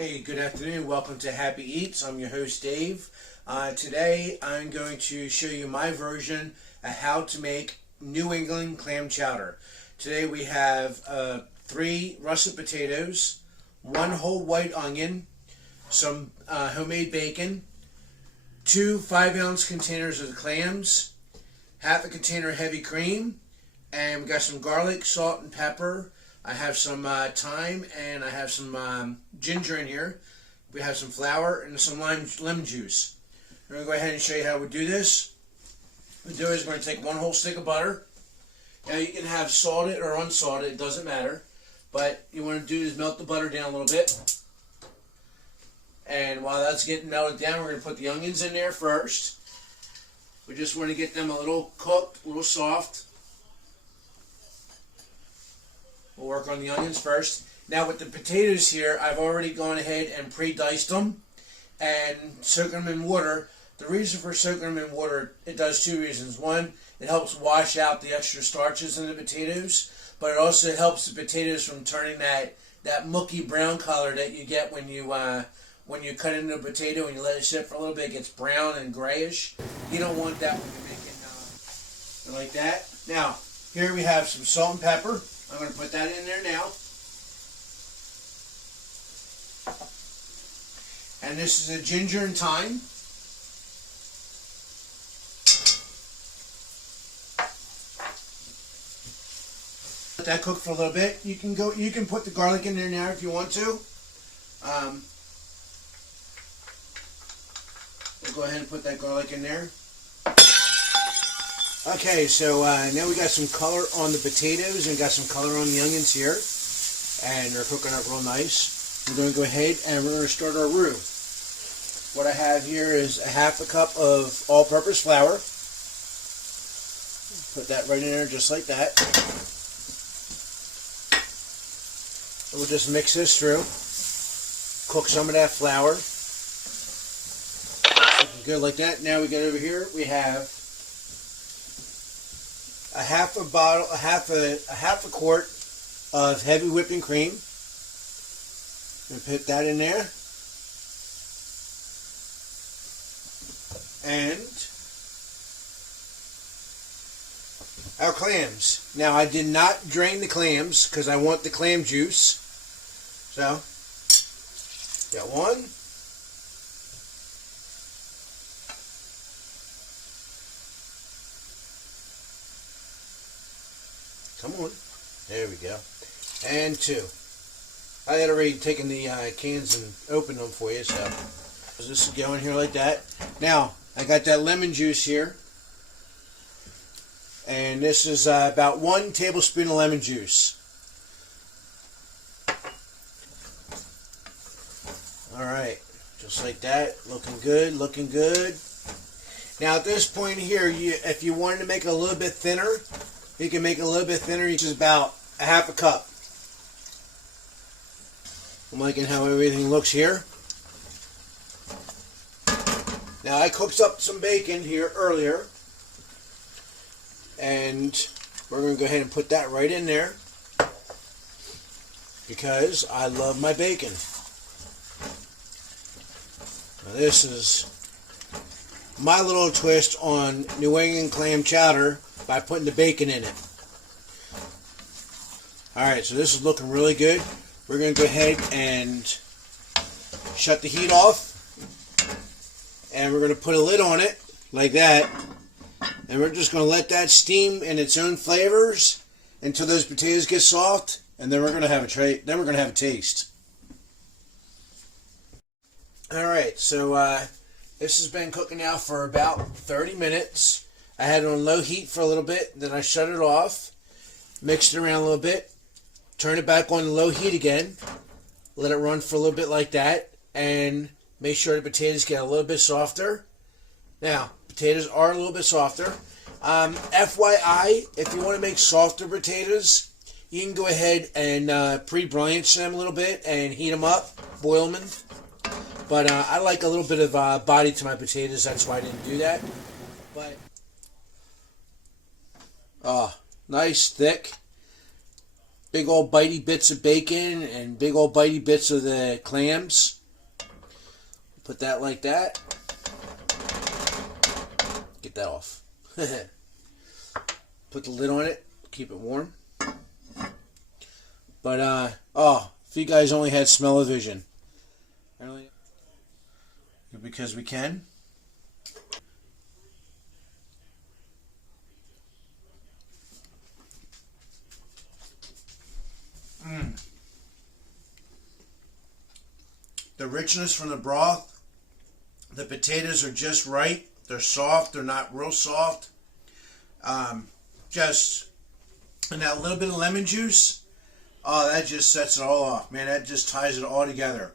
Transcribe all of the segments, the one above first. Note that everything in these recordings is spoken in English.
Hey, good afternoon. Welcome to Happy Eats. I'm your host, Dave. Today, I'm going to show you my version of how to make New England clam chowder. Today, we have 3 russet potatoes, 1 whole white onion, some homemade bacon, 2 5-ounce containers of the clams, half a container of heavy cream, and we got some garlic, salt, and pepper. I have some thyme, and I have some ginger in here. We have some flour and some lemon juice. We're going to go ahead and show you how we do this. What we do is we're going to take 1 whole stick of butter. Now you can have salted or unsalted, it doesn't matter. But you want to do is melt the butter down a little bit. And while that's getting melted down, we're going to put the onions in there first. We just want to get them a little cooked, a little soft. We'll work on the onions first. Now with the potatoes here, I've already gone ahead and pre-diced them and soaked them in water. The reason for soaking them in water, it does 2 reasons. One, it helps wash out the extra starches in the potatoes, but it also helps the potatoes from turning that mucky brown color that you get when you cut into a potato and you let it sit for a little bit. It gets brown and grayish. You don't want that when you're making like that. Now, here we have some salt and pepper. I'm going to put that in there now. And this is a ginger and thyme. Let that cook for a little bit. You can put the garlic in there now if you want to. We'll go ahead and put that garlic in there. Okay, so now we got some color on the potatoes and got some color on the onions here. And they're cooking up real nice. We're going to go ahead and we're going to start our roux. What I have here is a half a cup of all-purpose flour. Put that right in there just like that. And we'll just mix this through. Cook some of that flour. Looking good like that. Now we get over here, we have a half a quart of heavy whipping cream. And put that in there. And our clams. Now I did not drain the clams because I want the clam juice. So, got 1. Come on. There we go. And 2. I had already taken the cans and opened them for you, so this is going here like that. Now, I got that lemon juice here. And this is about 1 tablespoon of lemon juice. Alright, just like that. Looking good, looking good. Now at this point here, if you wanted to make it a little bit thinner, you can make it a little bit thinner, which is about a half a cup. I'm liking how everything looks here. Now I cooked up some bacon here earlier. And we're going to go ahead and put that right in there. Because I love my bacon. Now this is my little twist on New England clam chowder by putting the bacon in it. Alright, so this is looking really good. We're going to go ahead and shut the heat off. And we're going to put a lid on it, like that. And we're just going to let that steam in its own flavors until those potatoes get soft. And then we're going to have a taste. Alright, so this has been cooking now for about 30 minutes. I had it on low heat for a little bit, then I shut it off, mixed it around a little bit, turn it back on low heat again, let it run for a little bit like that, and make sure the potatoes get a little bit softer. Now, potatoes are a little bit softer. FYI, if you want to make softer potatoes, you can go ahead and pre-blanch them a little bit and heat them up, boil them. But I like a little bit of body to my potatoes, that's why I didn't do that. But nice, thick. big old bitey bits of bacon and big old bitey bits of the clams. Put that like that. Get that off. Put the lid on it. Keep it warm. But, if you guys only had smell-o-vision. Because we can. The richness from the broth. The potatoes are just right. They're soft. They're not real soft. And that little bit of lemon juice. Oh, that just sets it all off, man. That just ties it all together.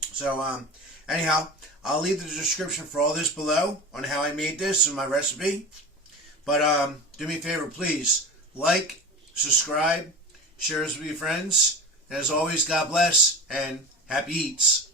So, anyhow, I'll leave the description for all this below on how I made this and my recipe. But do me a favor, please. Like, subscribe, share this with your friends. And as always, God bless and happy eats.